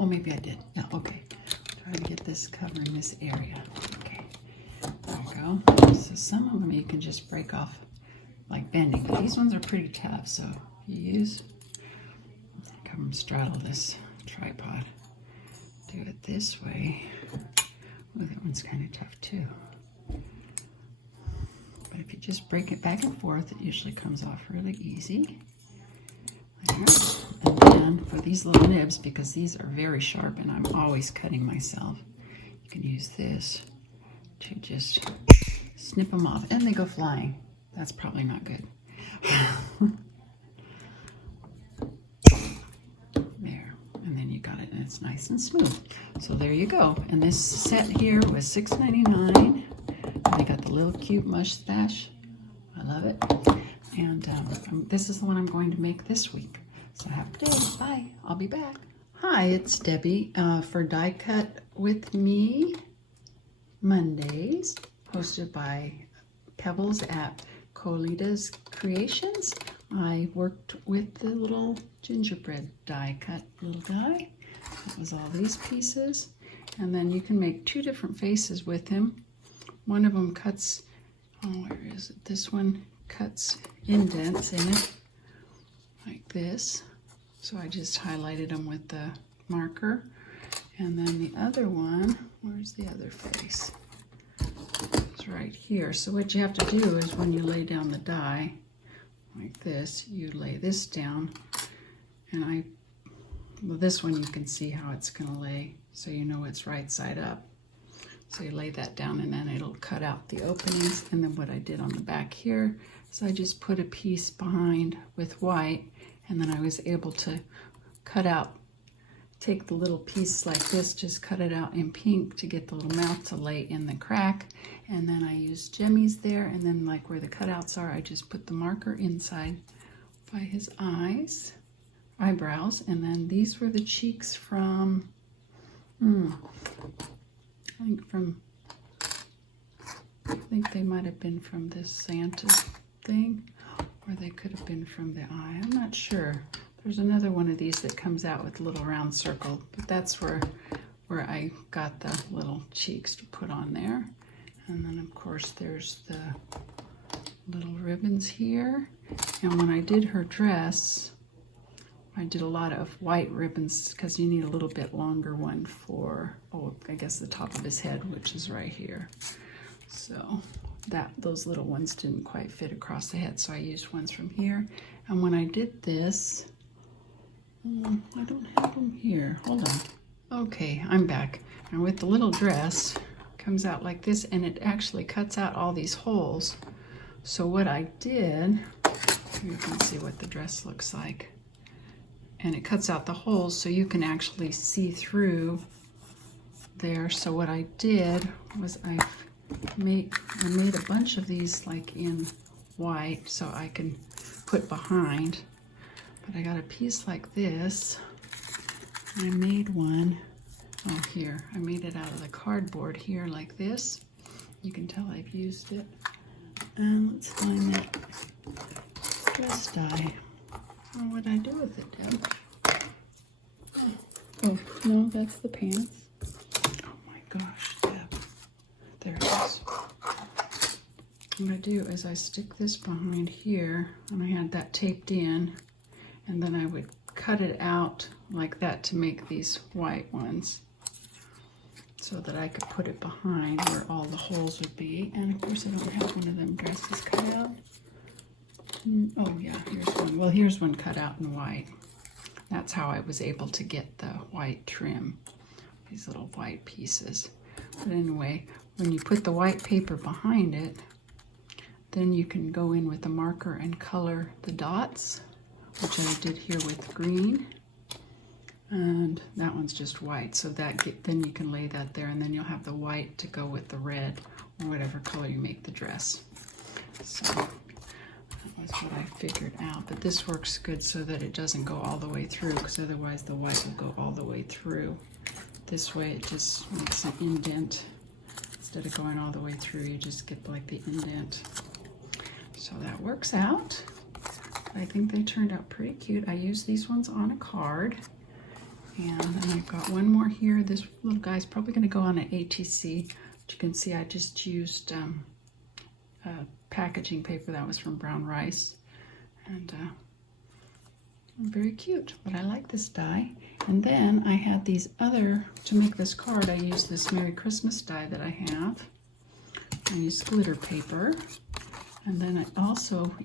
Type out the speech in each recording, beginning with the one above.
Oh, maybe I did. Yeah, okay. Try to get this covering this area. Okay, there we go. So some of them you can just break off like bending, but these ones are pretty tough. So you use, come straddle this tripod. Do it this way. Oh, that one's kind of tough too. But if you just break it back and forth, it usually comes off really easy. There. And then for these little nibs, because these are very sharp and I'm always cutting myself, you can use this to just snip them off. And they go flying. That's probably not good. There. And then you got it and it's nice and smooth. So there you go. And this set here was $6.99. They got the little cute mustache. I love it. And this is the one I'm going to make this week. So have a good day. Bye. I'll be back. Hi, it's Debbie for Die Cut With Me Mondays, hosted by Pebbles at Colita's Creations. I worked with the little gingerbread die cut little guy. It was all these pieces. And then you can make two different faces with him. One of them cuts, oh, where is it? This one cuts indents in it, like this. So I just highlighted them with the marker. And then the other one, where's the other face? It's right here. So what you have to do is when you lay down the die, like this, you lay this down. And well, this one you can see how it's gonna lay, so you know it's right side up. So you lay that down and then it'll cut out the openings. And then what I did on the back here is I just put a piece behind with white, and then I was able to cut out, take the little piece like this, just cut it out in pink to get the little mouth to lay in the crack. And then I used Gingies there, and then like where the cutouts are, I just put the marker inside by his eyebrows. And then these were the cheeks from, I think they might have been from this Santa thing, or they could have been from the eye. I'm not sure. There's another one of these that comes out with a little round circle, but that's where I got the little cheeks to put on there. And then of course there's the little ribbons here. And when I did her dress, I did a lot of white ribbons because you need a little bit longer one for, oh, I guess the top of his head, which is right here. So those little ones didn't quite fit across the head, so I used ones from here. And when I did this, I don't have them here. Hold on. Okay, I'm back. And with the little dress, comes out like this, and it actually cuts out all these holes. So what I did, you can see what the dress looks like. And it cuts out the holes so you can actually see through there. So what I did was I made a bunch of these like in white so I can put behind. But I got a piece like this. I made one, oh here, I made it out of the cardboard here like this. You can tell I've used it. And let's find that dress die. Oh, what did I do with it, Deb? Oh, no, that's the pants. Oh my gosh, Deb. There it is. What I do is I stick this behind here, and I had that taped in, and then I would cut it out like that to make these white ones so that I could put it behind where all the holes would be. And of course I don't have one of them dresses cut out. Oh yeah, here's one. Well, here's one cut out in white. That's how I was able to get the white trim, these little white pieces. But anyway, when you put the white paper behind it, then you can go in with a marker and color the dots, which I did here with green. And that one's just white, so then you can lay that there, and then you'll have the white to go with the red or whatever color you make the dress. So that was what I figured out. But this works good so that it doesn't go all the way through, because otherwise the white will go all the way through. This way it just makes an indent. Instead of going all the way through, you just get like the indent. So that works out. I think they turned out pretty cute. I used these ones on a card. And then I've got one more here. This little guy's probably going to go on an ATC. But you can see I just used packaging paper that was from Brown Rice. And very cute, but I like this die. And then I had these other, to make this card, I used this Merry Christmas die that I have. I used glitter paper. And then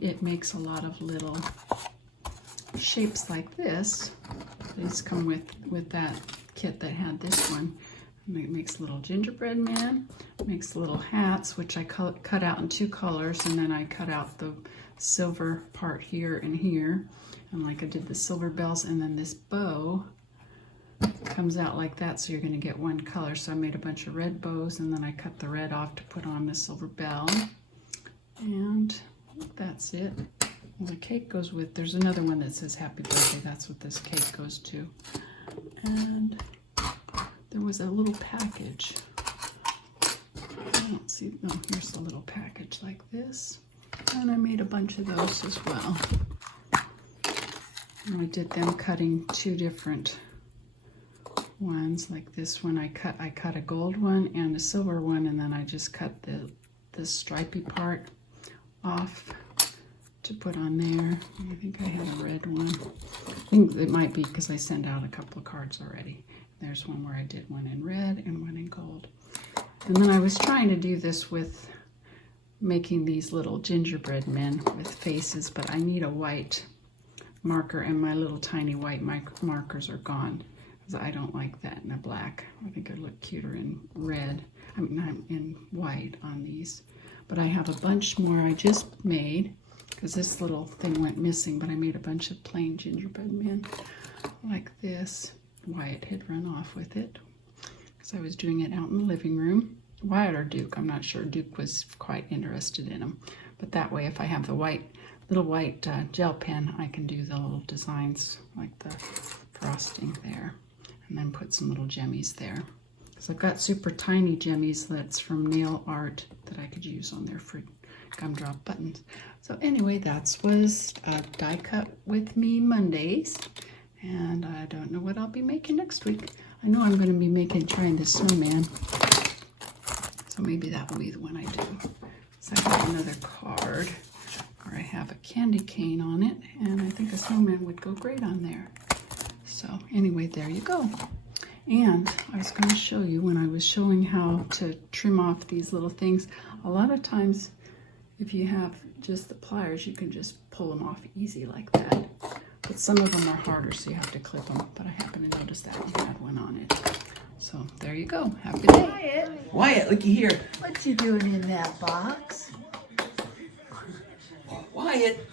it makes a lot of little shapes like this. These come with that kit that had this one. It makes little gingerbread men, makes little hats, which I cut out in 2 colors, and then I cut out the silver part here and here. And like I did the silver bells, and then this bow comes out like that, so you're going to get 1 color. So I made a bunch of red bows, and then I cut the red off to put on the silver bell. And that's it. Well, the cake goes with, there's another one that says happy birthday. That's what this cake goes to. And there was a little package. I don't see, oh, here's the little package like this. And I made a bunch of those as well. And I did them cutting 2 different ones. Like this one I cut a gold one and a silver one, and then I just cut the stripy part off to put on there. I think I had a red one. I think it might be because I sent out a couple of cards already. There's one where I did one in red and one in gold. And then I was trying to do this with making these little gingerbread men with faces, but I need a white marker, and my little tiny white markers are gone because I don't like that in a black. I think it'd look cuter in red, I mean in white on these. But I have a bunch more I just made because this little thing went missing, but I made a bunch of plain gingerbread men like this. Wyatt had run off with it because I was doing it out in the living room. Wyatt or Duke, I'm not sure. Duke was quite interested in them. But that way, if I have the little white gel pen, I can do the little designs like the frosting there, and then put some little gemmies there. So I've got super tiny gemmies that's from Nail Art that I could use on there for gumdrop buttons. So anyway, that was Die Cut With Me Mondays. And I don't know what I'll be making next week. I know I'm going to be trying the snowman. So maybe that will be the one I do. So I have another card where I have a candy cane on it, and I think a snowman would go great on there. So anyway, there you go. And I was going to show you when I was showing how to trim off these little things. A lot of times, if you have just the pliers, you can just pull them off easy like that. But some of them are harder, so you have to clip them. But I happen to notice that one had one on it. So there you go. Happy day. Wyatt, looky here. What you doing in that box? Wyatt,